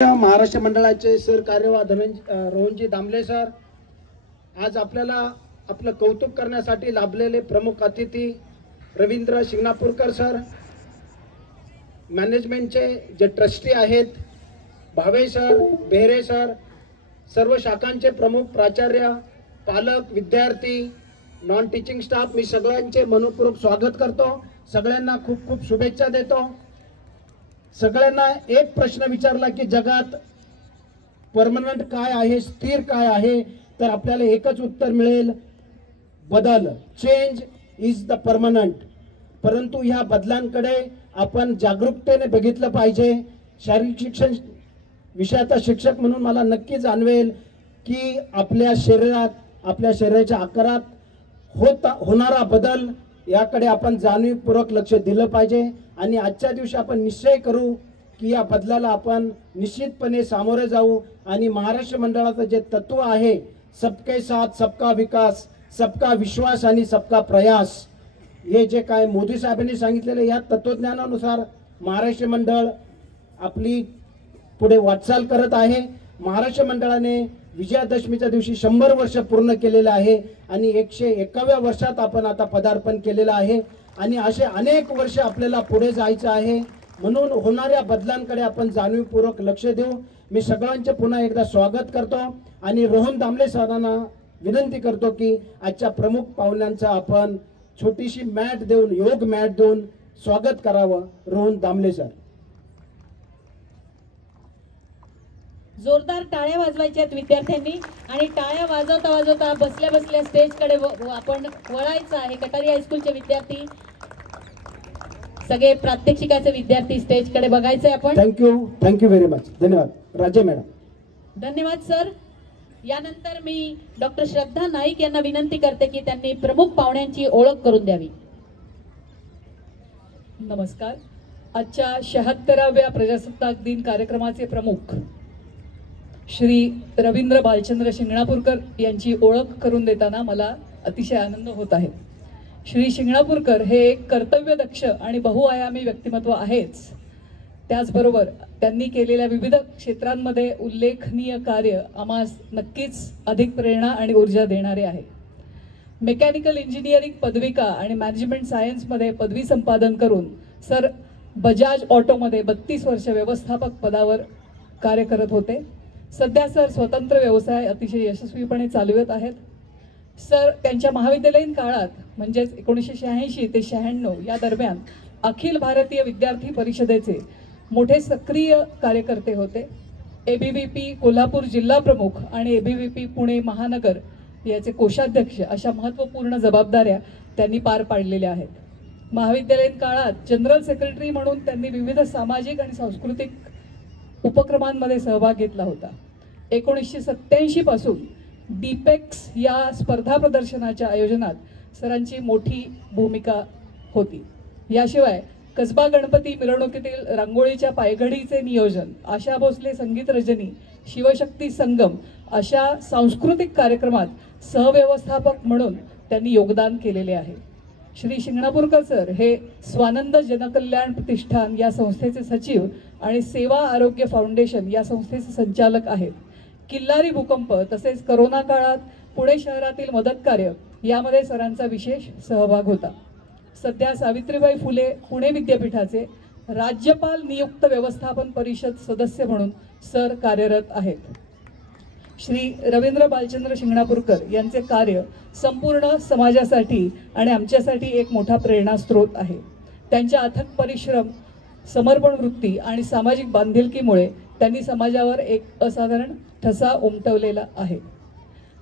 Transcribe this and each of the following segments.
महाराष्ट्र मंडळाचे सर कार्यवाह रोहनजी दामले सर, आज आपल्याला आपलं कौतुक करण्यासाठी लाभलेले प्रमुख अतिथी रवींद्र शिंगणापूरकर सर, मॅनेजमेंटचे जे ट्रस्टी आहेत भावे सर, बेहरे सर, सर्व शाखांचे प्रमुख प्राचार्य, पालक, विद्यार्थी, नॉन टीचिंग स्टाफ, मी सगळ्यांचे मनपूर्वक स्वागत करतो। सगळ्यांना खूप खूप शुभेच्छा देतो। सगळ्यांना एक प्रश्न विचारला की जगात परमनंट काय आहे, स्थिर काय आहे, तर आपल्याला एकच उत्तर मिळेल, बदल। Change is the permanent. परंतु ह्या बदलांकडे आपण जागरूकतेने बघितलं पाहिजे। शारीरिक शिक्षण विषयाचा शिक्षक म्हणून मला नक्की जाणवेल की आपल्या शरीरात, आपल्या शरीराच्या आकारात होणारा बदल याकडे आपण जाणीवपूर्वक लक्ष दिलं पाहिजे। आणि आजच्या दिवशी आपण निश्चय करू की या बदलाला आपण निश्चितपणे सामोरे जाऊ। आणि महाराष्ट्र मंडळाचं जे तत्व आहे, सबके साथ सबका विकास, सबका विश्वास आणि सबका प्रयास, हे जे काय मोदी साहेबांनी सांगितलेले या तत्वज्ञानानुसार महाराष्ट्र मंडळ आपली पुढे वाटचाल करत आहे। महाराष्ट्र मंडळाने विजयादशमीच्या दिवशी 100 वर्ष पूर्ण केलेले आहे आणि 101व्या वर्षात आपण आता पदार्पण केलेलं आहे आणि असे अनेक वर्ष आपल्याला पुढे जायचं आहे। म्हणून होणाऱ्या बदलांकडे आपण जाणीवपूर्वक लक्ष देऊ। मी सगळ्यांचे पुन्हा एकदा स्वागत करतो आणि रोहन दामले सरांना विनंती करतो की आजच्या प्रमुख पाहुण्यांचा आपण छोटीशी मॅट देऊन, योग मॅट देऊन स्वागत करावं। रोहन दामले सर, जोरदार टाळ्या वाजवायच्या आहेत विद्यार्थ्यांनी आणि टाळ्या वाजवता वाजवता बसल्या बसल्या स्टेजकडे आपण वळायचं आहे। कटारी हायस्कूलचे विद्यार्थी, सगळे प्रात्यक्षिकाचे विद्यार्थी स्टेजकडे बघायचंय आपण। Thank you very much. धन्यवाद राजे मॅडम। धन्यवाद सर। यानंतर मी डॉक्टर श्रद्धा नाईक यांना विनंती करते की त्यांनी प्रमुख पाहुण्यांची ओळख करून द्यावी। नमस्कार। आजच्या 76व्या प्रजासत्ताक दिन कार्यक्रमाचे प्रमुख श्री रवींद्र बालचंद्र शिंगणापूरकर यांची ओळख करून देताना मला अतिशय आनंद होत आहे। श्री शिंगणापूरकर हे एक कर्तव्यदक्ष आणि बहुआयामी व्यक्तिमत्व आहेच, त्याचबरोबर त्यांनी केलेल्या विविध क्षेत्रांमध्ये उल्लेखनीय कार्य आम्हास नक्कीच अधिक प्रेरणा आणि ऊर्जा देणारे आहे। मेकॅनिकल इंजिनिअरिंग पदविका आणि मॅनेजमेंट सायन्समध्ये पदवी संपादन करून सर बजाज ऑटोमध्ये 32 वर्ष व्यवस्थापक पदावर कार्य करत होते। सध्या सर स्वतंत्र व्यवसाय अतिशय यशस्वीपणे चालवत आहेत। सर त्यांच्या महाविद्यालयीन काळात म्हणजेच 1986 ते 96 या दरम्यान अखिल भारतीय विद्यार्थी परिषदेचे मोठे सक्रिय कार्यकर्ते होते। ABVP कोल्हापूर जिल्हा प्रमुख आणि ABVP पुणे महानगर याचे कोषाध्यक्ष अशा महत्त्वपूर्ण जबाबदाऱ्या त्यांनी पार पाडलेल्या आहेत। महाविद्यालयीन काळात जनरल सेक्रेटरी म्हणून त्यांनी विविध सामाजिक आणि सांस्कृतिक उपक्रमांमध्ये सहभाग घेतला होता। 1987 पासून डीपेक्स या स्पर्धा प्रदर्शनाच्या आयोजनात सरांची मोठी भूमिका होती। याशिवाय कसबा गणपती मिरवणुकीतील रांगोळीच्या पायघडीचे नियोजन, आशा भोसले संगीत रजनी, शिवशक्ती संगम अशा सांस्कृतिक कार्यक्रमात सहव्यवस्थापक म्हणून त्यांनी योगदान केलेले आहे। श्री शिंगणापूरकर सर हे स्वानंद जनकल्याण प्रतिष्ठान या संस्थेचे सचिव आणि सेवा आरोग्य फाउंडेशन या संस्थेचे संचालक आहेत। किल्लारी भूकंप तसेच करोना काळात पुणे शहरातील मदत कार्य यामध्ये सरांचा विशेष सहभाग होता। सध्या सावित्रीबाई फुले पुणे विद्यापीठाचे राज्यपाल नियुक्त व्यवस्थापन परिषद सदस्य म्हणून सर कार्यरत आहेत। श्री रवींद्र बालचंद्र शिंगणापूरकर यांचे कार्य संपूर्ण समाजासाठी आणि आमच्यासाठी एक मोठा प्रेरणास्रोत आहे। त्यांच्या अथक परिश्रम, समर्पण वृत्ती आणि सामाजिक बांधिलकीमुळे त्यांनी समाजावर एक असाधारण ठसा उमटवलेला आहे।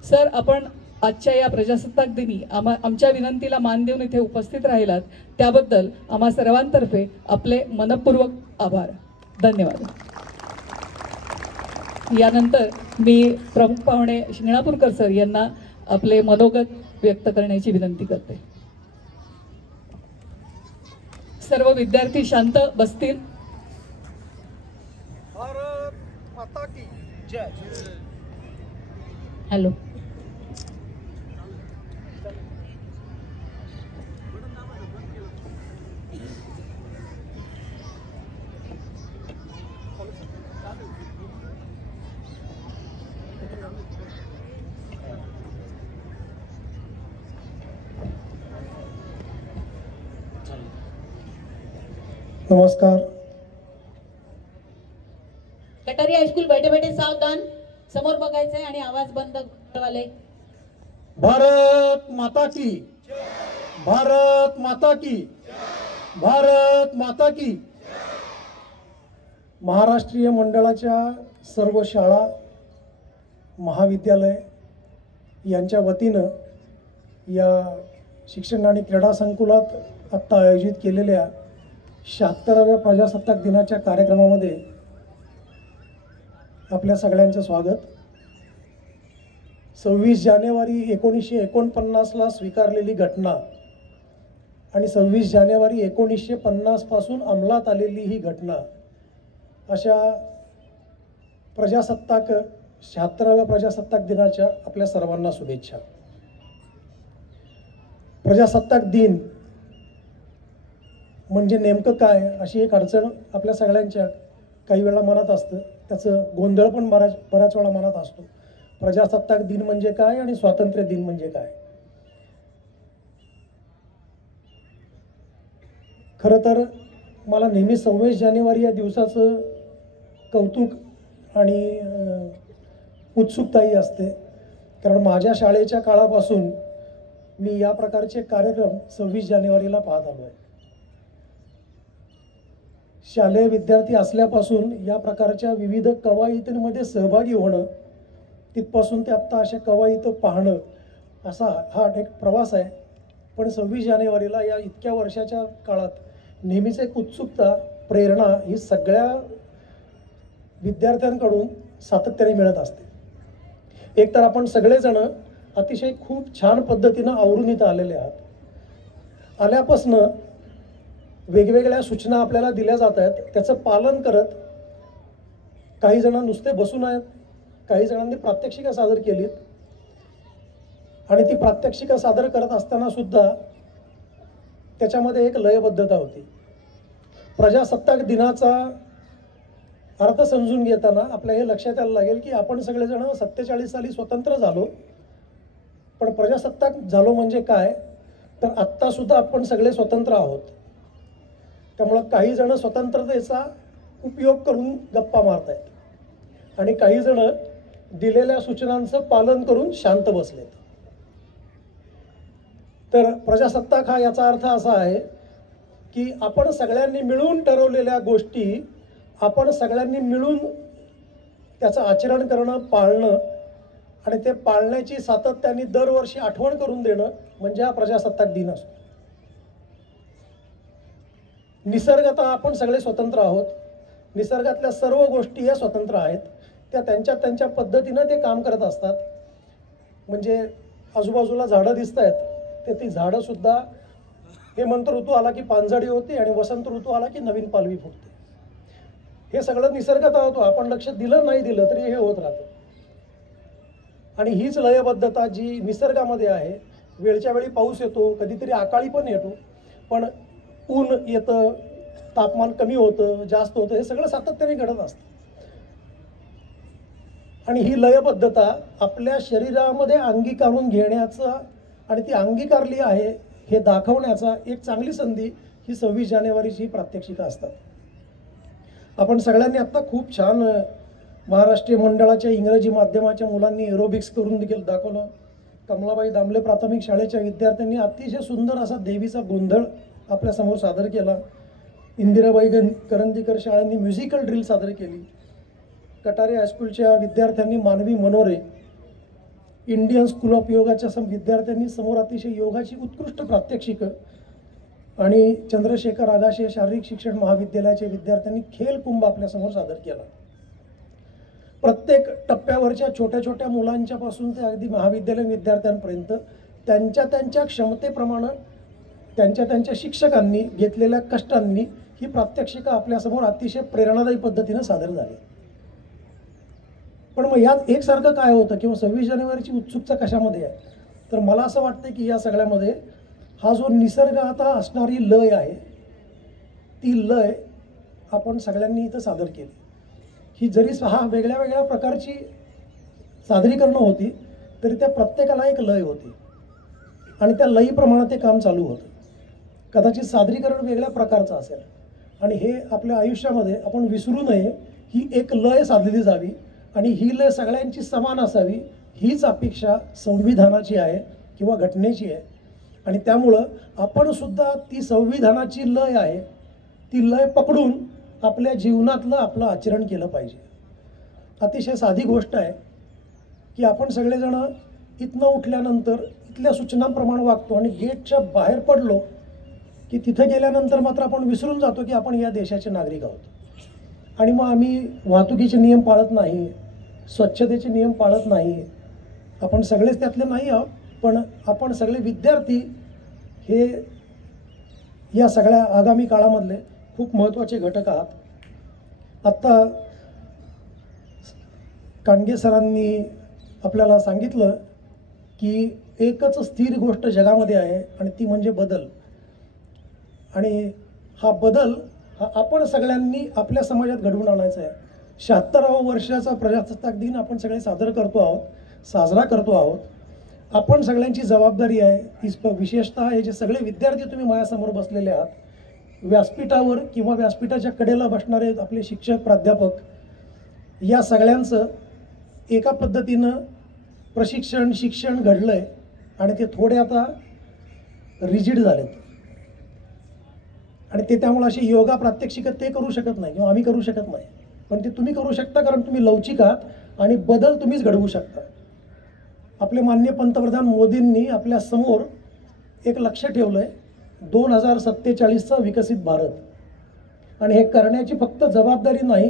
सर, आपण आजच्या या प्रजासत्ताक दिनी आमच्या विनंतीला मान देऊन इथे उपस्थित राहिलात त्याबद्दल आम्हा सर्वांतर्फे आपले मनपूर्वक आभार। धन्यवाद। यानंतर मी प्रमुख पाहुणे शिंगणापूरकर सर यांना आपले मनोगत व्यक्त करण्याची विनंती करते। सर्व विद्यार्थी शांत बसतील। भारत माता की जय। हॅलो, नमस्कार. कटारी हायस्कूल बैठे बैठे सावधान, समोर बघायचंय आणि आवाज बंद वाले. भारत माता की, भारत माता की, भारत माता की. महाराष्ट्रीय मंडळाच्या सर्व शाळा, महाविद्यालय यांच्या वतीनं या शिक्षण आणि क्रीडा संकुलात आत्ता आयोजित केलेल्या 76व्या प्रजासत्ताक दिनाच्या कार्यक्रमामध्ये आपल्या सगळ्यांचं स्वागत. 26 जानेवारी 1949ला स्वीकारलेली घटना आणि 26 जानेवारी 1950 पासून अंमलात आलेली ही घटना, अशा प्रजासत्ताक 76व्या प्रजासत्ताक दिनाच्या आपल्या सर्वांना शुभेच्छा. प्रजासत्ताक दिन म्हणजे नेमकं काय, अशी एक अडचण आपल्या सगळ्यांच्या काही वेळा मनात असतं. त्याचं गोंधळ पण बऱ्याच वेळा मनात असतो. प्रजासत्ताक दिन म्हणजे काय आणि स्वातंत्र्य दिन म्हणजे काय. खरं तर मला नेहमी 26 जानेवारी या दिवसाचं कौतुक आणि उत्सुकताही असते, कारण माझ्या शाळेच्या काळापासून मी या प्रकारचे कार्यक्रम 26 जानेवारीला पाहत आलो आहे. शालेय विद्यार्थी असल्यापासून या प्रकारच्या विविध कवायतींमध्ये सहभागी होणं, तिथपासून ते आत्ता अशा कवायती पाहणं, असा हा एक प्रवास आहे. पण 26 जानेवारीला या इतक्या वर्षाच्या काळात नेहमीच एक उत्सुकता, प्रेरणा ही सगळ्या विद्यार्थ्यांकडून सातत्याने मिळत असते. एकतर आपण सगळेजण अतिशय खूप छान पद्धतीनं आवरून इथं आलेले आहात. आल्यापासनं वेगवेगळ्या सूचना आपल्याला दिल्या जात आहेत, त्याचं पालन करत काही जण नुसते बसून आहेत, काही जणांनी प्रात्यक्षिका सादर केलीत आणि ती प्रात्यक्षिका सादर करत असताना सुद्धा त्याच्यामध्ये एक लयबद्धता होती. प्रजासत्ताक दिनाचा अर्थ समजून घेताना आपल्या हे लक्षात यायला लागेल की आपण सगळेजण 47 साली स्वतंत्र झालो, पण प्रजासत्ताक झालो म्हणजे काय, तर आत्तासुद्धा आपण सगळे स्वतंत्र आहोत. त्यामुळं काही जण स्वतंत्रतेचा उपयोग करून गप्पा मारत आहेत आणि काही जण दिलेल्या सूचनांचं पालन करून शांत बसलेत. तर प्रजासत्ताक हा याचा अर्थ असा आहे की आपण सगळ्यांनी मिळून ठरवलेल्या गोष्टी आपण सगळ्यांनी मिळून त्याचं आचरण करणं, पाळणं आणि ते पाळण्याची सातत्याने दरवर्षी आठवण करून देणं म्हणजे हा प्रजासत्ताक दिन असतो. निसर्गतः आपण सगळे स्वतंत्र आहोत. निसर्गातल्या सर्व गोष्टी या स्वतंत्र आहेत. त्या त्यांच्या पद्धतीनं ते काम करत असतात. म्हणजे आजूबाजूला झाडं दिसत आहेत, ते ती झाडंसुद्धा हेमंत ऋतू आला की पानझडी होते आणि वसंत ऋतू आला की नवीन पालवी फुटते. हे सगळं निसर्गात होतं. आपण लक्ष दिलं नाही दिलं तरी हे होत राहतं. आणि हीच लयबद्धता जी निसर्गामध्ये आहे, वेळच्या वेळी पाऊस येतो, कधीतरी अकाळी पण येतो, पण ऊन येतं, तापमान कमी होतं, जास्त होतं, हे सगळं सातत्याने घडत असतं. आणि ही लयबद्धता आपल्या शरीरामध्ये अंगीकारून घेण्याचा आणि ती अंगीकारली आहे हे दाखवण्याचा एक चांगली संधी ही 26 जानेवारीची प्रात्यक्षिका असतात. आपण सगळ्यांनी आत्ता खूप छान महाराष्ट्रीय मंडळाच्या इंग्रजी माध्यमाच्या मुलांनी एरोबिक्स करून देखील दाखवलं. कमलाबाई दामले प्राथमिक शाळेच्या विद्यार्थ्यांनी अतिशय सुंदर असा देवीचा गोंधळ आपल्यासमोर सादर केला. इंदिराबाई करंदीकर शाळांनी म्युझिकल ड्रिल सादर केली. कटारे हायस्कूलच्या विद्यार्थ्यांनी मानवी मनोरे, इंडियन स्कूल ऑफ योगाच्या विद्यार्थ्यांनी समोर अतिशय योगाची उत्कृष्ट प्रात्यक्षिकं आणि चंद्रशेखर आगाशे शारीरिक शिक्षण महाविद्यालयाच्या विद्यार्थ्यांनी खेल कुंभ आपल्यासमोर सादर केला. प्रत्येक टप्प्यावरच्या छोट्या छोट्या मुलांच्या पासून ते अगदी महाविद्यालयीन विद्यार्थ्यांपर्यंत त्यांच्या क्षमतेप्रमाणे त्यांच्या शिक्षकांनी घेतलेल्या कष्टांनी ही प्रात्यक्षिका आपल्यासमोर अतिशय प्रेरणादायी पद्धतीनं सादर झाली. पण मग यात एकसारखं काय होतं किंवा 26 जानेवारीची उत्सुकता कशामध्ये आहे, तर मला असं वाटतं की या सगळ्यामध्ये हा जो निसर्गात असणारी लय आहे, ती लय आपण सगळ्यांनी इथं सादर केली. ही जरी 6 वेगळ्या वेगळ्या प्रकारची सादरीकरणं होती तरी त्या प्रत्येकाला एक लय होती आणि त्या लयीप्रमाणे ते काम चालू होतं. कदाचित सादरीकरण वेगळ्या प्रकारचं असेल आणि हे आपल्या आयुष्यामध्ये आपण विसरू नये, ही एक लय साधली जावी आणि ही लय सगळ्यांची समान असावी, हीच अपेक्षा संविधानाची आहे किंवा घटनेची आहे. आणि त्यामुळं आपण सुद्धा ती संविधानाची लय आहे ती लय पकडून आपल्या जीवनातलं आपलं आचरण केलं पाहिजे. अतिशय साधी गोष्ट आहे की आपण सगळेजण इथनं उठल्यानंतर इथल्या सूचनांप्रमाणे वागतो आणि गेटच्या बाहेर पडलो की तिथं गेल्यानंतर मात्र आपण विसरून जातो की आपण या देशाचे नागरिक आहोत. आणि मग आम्ही वाहतुकीचे नियम पाळत नाही, स्वच्छतेचे नियम पाळत नाही. आपण सगळेच त्यातले नाही आहोत, पण आपण सगळे विद्यार्थी हे या सगळ्या आगामी काळामधले खूप महत्त्वाचे घटक आहात. आत्ता कांडगे सरांनी आपल्याला सांगितलं की एकच स्थिर गोष्ट जगामध्ये आहे आणि ती म्हणजे बदल. आणि हा बदल हा आपण सगळ्यांनी आपल्या समाजात घडवून आणायचा आहे. 76व्या वर्षाचा प्रजासत्ताक दिन आपण सगळे साजरा करतो आहोत. आपण सगळ्यांची जबाबदारी आहे ही विशेषतः हे जे सगळे विद्यार्थी तुम्ही माझ्यासमोर बसलेले आहात, व्यासपीठावर किंवा व्यासपीठाच्या कडेला बसणारे आपले शिक्षक प्राध्यापक, या सगळ्यांचं एका पद्धतीनं शिक्षण घडलं आहे आणि ते थोडे आता रिजिड झालेत. आणि ते त्यामुळे अशी योगा प्रात्यक्षिकं ते करू शकत नाही किंवा आम्ही करू शकत नाही, पण ते तुम्ही करू शकता कारण तुम्ही लवचिक आहात आणि बदल तुम्हीच घडवू शकता. आपले माननीय पंतप्रधान मोदींनी आपल्या समोर एक लक्ष ठेवलं आहे, 2047चा विकसित भारत. आणि हे करण्याची फक्त जबाबदारी नाही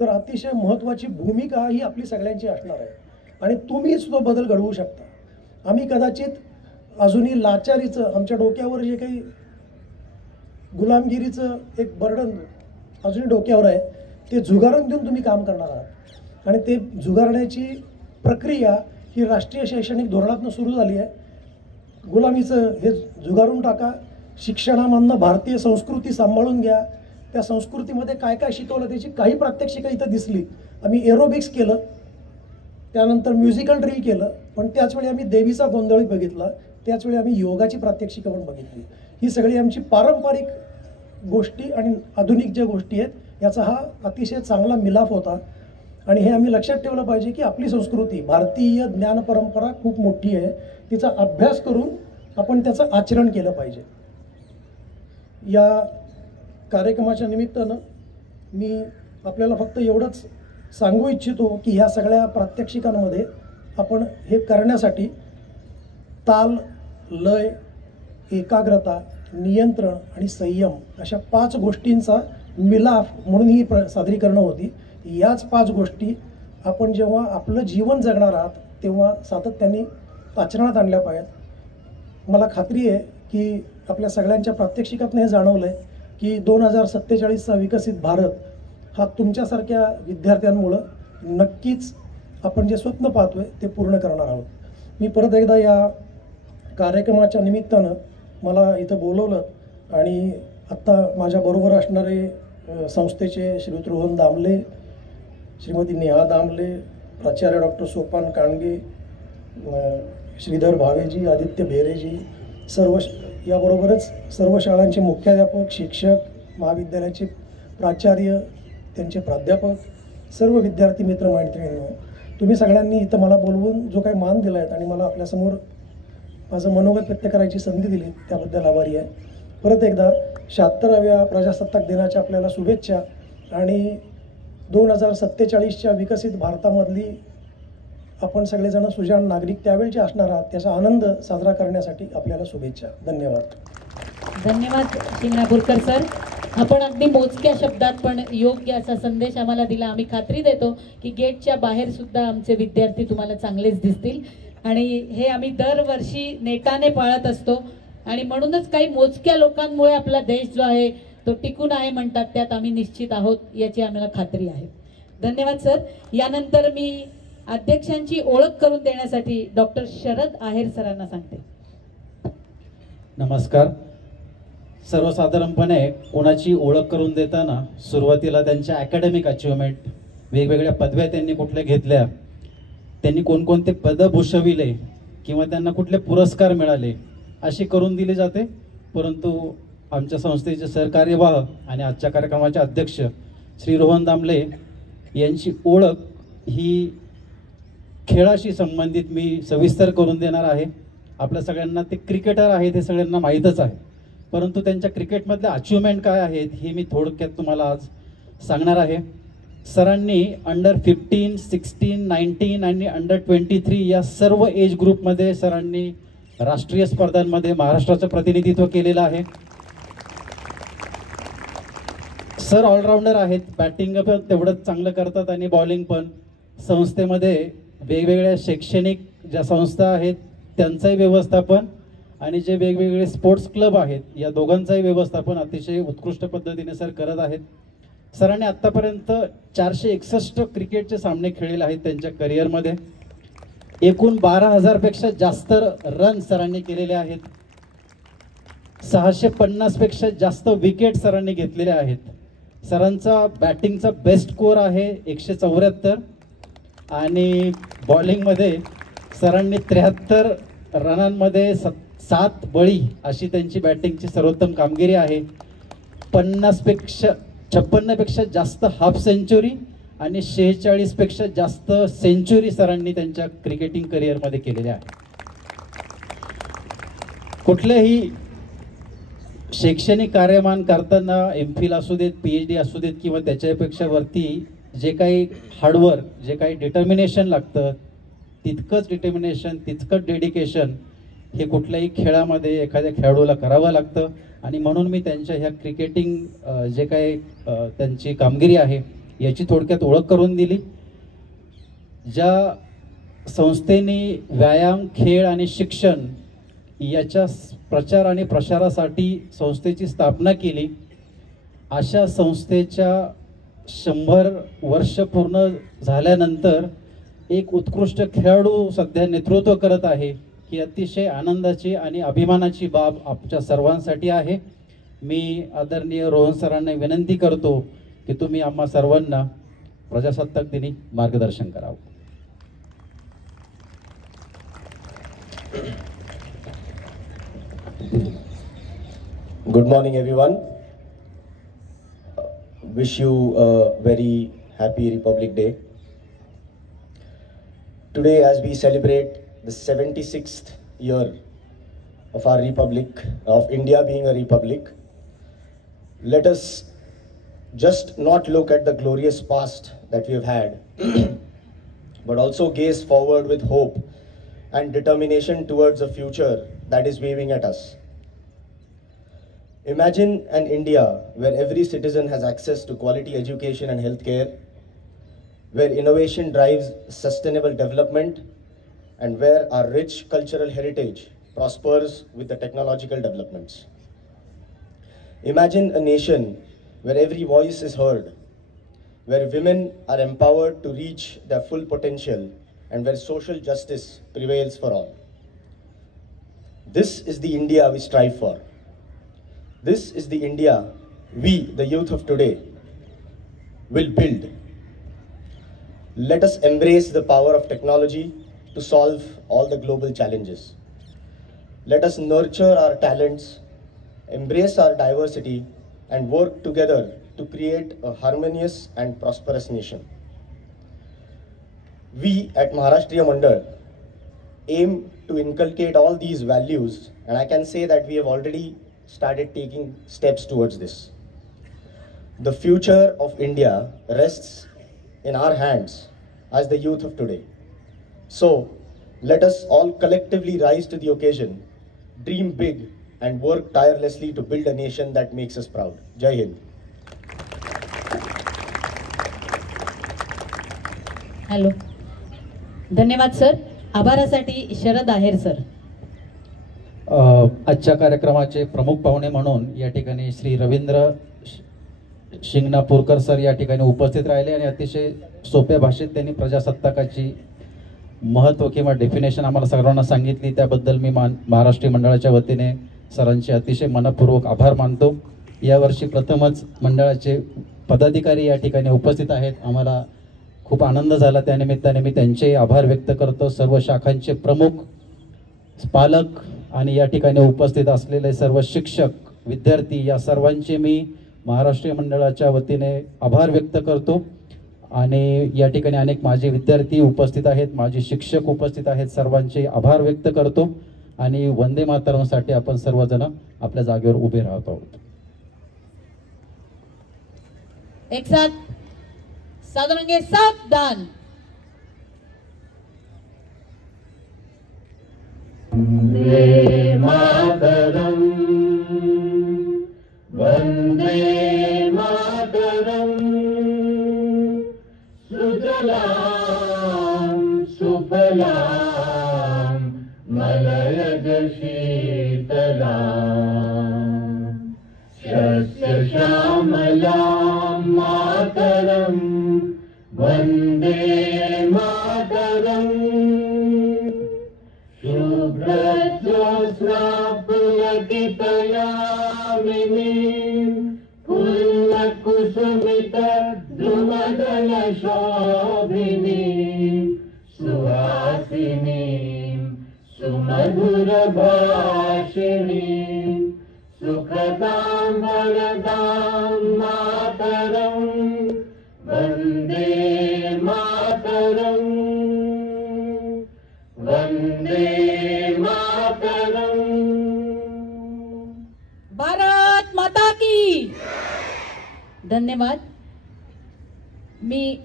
तर अतिशय महत्त्वाची भूमिका ही आपली सगळ्यांची असणार आहे आणि तुम्हीच तो बदल घडवू शकता. आम्ही कदाचित अजूनही लाचारीचं, आमच्या डोक्यावर जे काही गुलामगिरीचं एक बर्डन अजूनही डोक्यावर आहे, ते झुगारून देऊन तुम्ही काम करणार आहात. आणि ते झुगारण्याची प्रक्रिया ही राष्ट्रीय शैक्षणिक धोरणातून सुरू झाली आहे. गुलामीचं हे झुगारून टाका, शिक्षणामधनं भारतीय संस्कृती सांभाळून घ्या. त्या संस्कृतीमध्ये काय काय शिकवलं त्याची काही प्रात्यक्षिकं इथं दिसली. आम्ही एरोबिक्स केलं, त्यानंतर म्युझिकल ड्रिल केलं, पण त्याचवेळी आम्ही देवीचा गोंधळ बघितला, त्याचवेळी आम्ही योगाची प्रात्यक्षिकं पण बघितली. ही सगळी आमची पारंपरिक गोष्टी आणि आधुनिक ज्या गोष्टी आहेत याचा हा अतिशय चांगला मिलाफ होता. आणि हे आम्ही लक्षात ठेवलं पाहिजे की आपली संस्कृती, भारतीय ज्ञान परंपरा खूप मोठी आहे, तिचा अभ्यास करून आपण त्याचं आचरण केलं पाहिजे. या कार्यक्रमाच्या निमित्तानं मी आपल्याला फक्त एवढंच सांगू इच्छितो की ह्या सगळ्या प्रात्यक्षिकांमध्ये आपण हे करण्यासाठी ताल, लय, एकाग्रता, नियंत्रण आणि संयम अशा 5 गोष्टींचा मिलाफ म्हणून ही सादरीकरणं होती. याच 5 गोष्टी आपण जेव्हा आपलं जीवन जगणार आहात तेव्हा सातत्याने आचरणात आणल्या पाहिजेत. मला खात्री आहे की आपल्या सगळ्यांच्या प्रात्यक्षिकातनं हे जाणवलं आहे की 2047चा विकसित भारत हा तुमच्यासारख्या विद्यार्थ्यांमुळं नक्कीच आपण जे स्वप्न पाहतोय ते पूर्ण करणार आहोत. मी परत एकदा या कार्यक्रमाच्या निमित्तानं मला इथं बोलवलं आणि आत्ता माझ्याबरोबर असणारे संस्थेचे श्रीयुत रोहन दामले, श्रीमती नेहा दामले, प्राचार्य डॉक्टर सोपान कांडगे, श्रीधर भावेजी, आदित्य भेरेजी, याबरोबरच सर्व शाळांचे मुख्याध्यापक, शिक्षक, महाविद्यालयाचे प्राचार्य, त्यांचे प्राध्यापक, सर्व विद्यार्थी मित्रमैत्रिणींनो, तुम्ही सगळ्यांनी इथं मला बोलवून जो काही मान दिला आहे आणि मला आपल्यासमोर माझं मनोगत व्यक्त करायची संधी दिली त्याबद्दल आभारी आहे. परत एकदा 76व्या प्रजासत्ताक दिनाच्या आपल्याला शुभेच्छा आणि 2047च्या विकसित भारतामधली आपण सगळेजण सुजाण नागरिक त्यावेळचे असणार आहात त्याचा आनंद साजरा करण्यासाठी आपल्याला शुभेच्छा. धन्यवाद. धन्यवाद शिंगणापूरकर सर. आपण अगदी मोजक्या शब्दात पण योग्य असा संदेश आम्हाला दिला. आम्ही खात्री देतो की गेटच्या बाहेर सुद्धा आमचे विद्यार्थी तुम्हाला चांगलेच दिसतील आणि हे आम्ही दरवर्षी नेटाने पाळत असतो आणि म्हणूनच काही मोजक्या लोकांमुळे आपला देश जो आहे तो टिकून आहे म्हणतात, त्यात आम्ही निश्चित आहोत याची आम्हाला खात्री आहे. धन्यवाद सर. यानंतर मी अध्यक्षांची ओळख करून देण्यासाठी डॉक्टर शरद आहेर सरांना सांगते. नमस्कार. सर्वसाधारणपणे कोणाची ओळख करून देताना सुरुवातीला त्यांच्या अकॅडमिक अचिव्हमेंट, वेगवेगळ्या पदव्या त्यांनी कुठल्या घेतल्या, त्यांनी कोणकोणते पदं भूषविले किंवा त्यांना कुठले पुरस्कार मिळाले अशी करून दिली जाते. परंतु आमच्या संस्थेचे सहकार्यवाह आणि आजच्या कार्यक्रमाचे अध्यक्ष श्री रोहन दामले यांची ओळख ही खेळाशी संबंधित मी सविस्तर करून देणार आहे. आपल्या सगळ्यांना ते क्रिकेटर आहेत हे सगळ्यांना माहीतच आहे, परंतु त्यांच्या क्रिकेटमधल्या अचिव्हमेंट काय आहेत हे मी थोडक्यात तुम्हाला आज सांगणार आहे. सरांनी अंडर 15, 16, 19 आणि अंडर 23 या सर्व एज ग्रुपमध्ये सरांनी राष्ट्रीय स्पर्धांमध्ये महाराष्ट्राचं प्रतिनिधित्व केलेलं आहे. सर ऑलराऊंडर आहेत, बॅटिंग पण तेवढंच चांगलं करतात आणि बॉलिंग पण. संस्थेमध्ये वेगवेगळ्या शैक्षणिक ज्या संस्था आहेत त्यांचंही व्यवस्थापन आणि जे वेगवेगळे स्पोर्ट्स क्लब आहेत या दोघांचंही व्यवस्थापन अतिशय उत्कृष्ट पद्धतीने सर करत आहेत. सरांनी आत्तापर्यंत 461 क्रिकेटचे सामने खेळलेले आहेत त्यांच्या करिअरमध्ये. एकूण 12,000पेक्षा जास्त रन सरांनी केलेले आहेत. 650पेक्षा जास्त विकेट सरांनी घेतलेल्या आहेत. सरांचा बॅटिंगचा बेस्ट स्कोअर आहे 174 आणि बॉलिंगमध्ये सरांनी 73 रनांमध्ये 7 बळी अशी त्यांची बॅटिंगची सर्वोत्तम कामगिरी आहे. 56पेक्षा जास्त हाफ सेंचुरी आणि 46पेक्षा जास्त सेंचुरी सरांनी त्यांच्या क्रिकेटिंग करिअरमध्ये केलेल्या आहे. कुठलेही शैक्षणिक कार्यमान करताना MPhil असू देत, PhD असू देत किंवा त्याच्यापेक्षा वरती जे काही हार्डवर्क, जे काही डिटर्मिनेशन लागतं तितकंच डिटर्मिनेशन, तितकंच डेडिकेशन हे कुठल्याही खेळामध्ये एखाद्या खेळाडूला करावं लागतं. आणि म्हणून मी त्यांच्या ह्या क्रिकेटिंग जे काही त्यांची कामगिरी आहे याची थोडक्यात ओळख करून दिली. ज्या संस्थेने व्यायाम, खेळ आणि शिक्षण याच्या प्रचार आणि प्रसारासाठी संस्थेची स्थापना केली, अशा संस्थेच्या 100 वर्ष पूर्ण झाल्यानंतर एक उत्कृष्ट खेळाडू सध्या नेतृत्व करत आहे ही अतिशय आनंदाची आणि अभिमानाची बाब आमच्या सर्वांसाठी आहे. मी आदरणीय रोहन सरांना विनंती करतो की तुम्ही आम्हा सर्वांना प्रजासत्ताक दिनी मार्गदर्शन करावं. Good morning, everyone. Wish you a very happy Republic Day. Today, as we celebrate the 76th year of our Republic, of India being a Republic, let us just not look at the glorious past that we have had, but also gaze forward with hope and determination towards a future that is waving at us. Imagine an India where every citizen has access to quality education and healthcare, where innovation drives sustainable development, and where our rich cultural heritage prospers with the technological developments. Imagine a nation where every voice is heard, where women are empowered to reach their full potential, and where social justice prevails for all. This is the India we strive for. This is the India we, the youth of today, will build. Let us embrace the power of technology to solve all the global challenges. Let us nurture our talents, embrace our diversity, and work together to create a harmonious and prosperous nation. We at Maharashtriya Mandal aim to inculcate all these values, and I can say that we have already started taking steps towards this. The future of India rests in our hands as the youth of today. So, let us all collectively rise to the occasion, dream big, and work tirelessly to build a nation that makes us proud. Jai Hind. Hello, धन्यवाद sir. आभारासाठी Sharad आहेर sir. आजच्या कार्यक्रमाचे प्रमुख पाहुणे म्हणून या ठिकाणी Shri Ravindra शिंगणापूरकर sir या ठिकाणी उपस्थित राहिले आणि अतिशय सोप्या भाषेत त्यांनी प्रजासत्ताकाची महत्त्व किंवा डेफिनेशन आम्हाला सर्वांना सांगितली. त्याबद्दल मी महाराष्ट्रीय मंडळाच्या वतीने सरांचे अतिशय मनपूर्वक आभार मानतो. यावर्षी प्रथमच मंडळाचे पदाधिकारी या ठिकाणी उपस्थित आहेत. आम्हाला खूप आनंद झाला. त्यानिमित्ताने मी त्यांचे आभार व्यक्त करतो. सर्व शाखांचे प्रमुख, पालक आणि या ठिकाणी उपस्थित असलेले सर्व शिक्षक विद्यार्थी या सर्वांचे मी महाराष्ट्रीय मंडळाच्या वतीने आभार व्यक्त करतो. आणि या ठिकाणी अनेक माझे विद्यार्थी उपस्थित आहेत, माझे शिक्षक उपस्थित आहेत, सर्वांचे आभार व्यक्त करतो. आणि वंदे मातरमसाठी आपण सर्वजण आपल्या जागेवर उभे राहत आहोत. एक साथ साधुरंगे सावधान. वंदे मातरम, वंदे मातरम, सुजलाम सुफलाम मलयज शीतलाम, शस्य श्यामलाम मातरम, वंदे मातरम, शुभ्रज्योत्स्ना पुलकितयामिनीं, फुल्लकुसुमित द्रुमदल शोभिनीं, सुहासिनीं सुमधुर भाषिणीं, सुखदां वरदां मातरं, वन्दे मातरं, वन्दे मातरं. भारत माता की. धन्यवाद.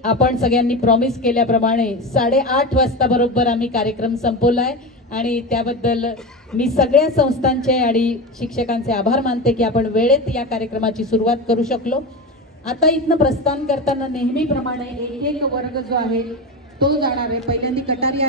आपण सगळ्यांनी प्रॉमिस केल्याप्रमाणे 8:30 वाजता बरोबर आम्ही कार्यक्रम संपवलाय आणि त्याबद्दल मी सगळ्या संस्थांचे आणि शिक्षकांचे आभार मानते की आपण वेळेत या कार्यक्रमाची सुरुवात करू शकलो. आता इथनं प्रस्थान करताना नेहमीप्रमाणे एक वर्ग जो आहे तो जाणार आहे. पहिल्यांदा कटारिया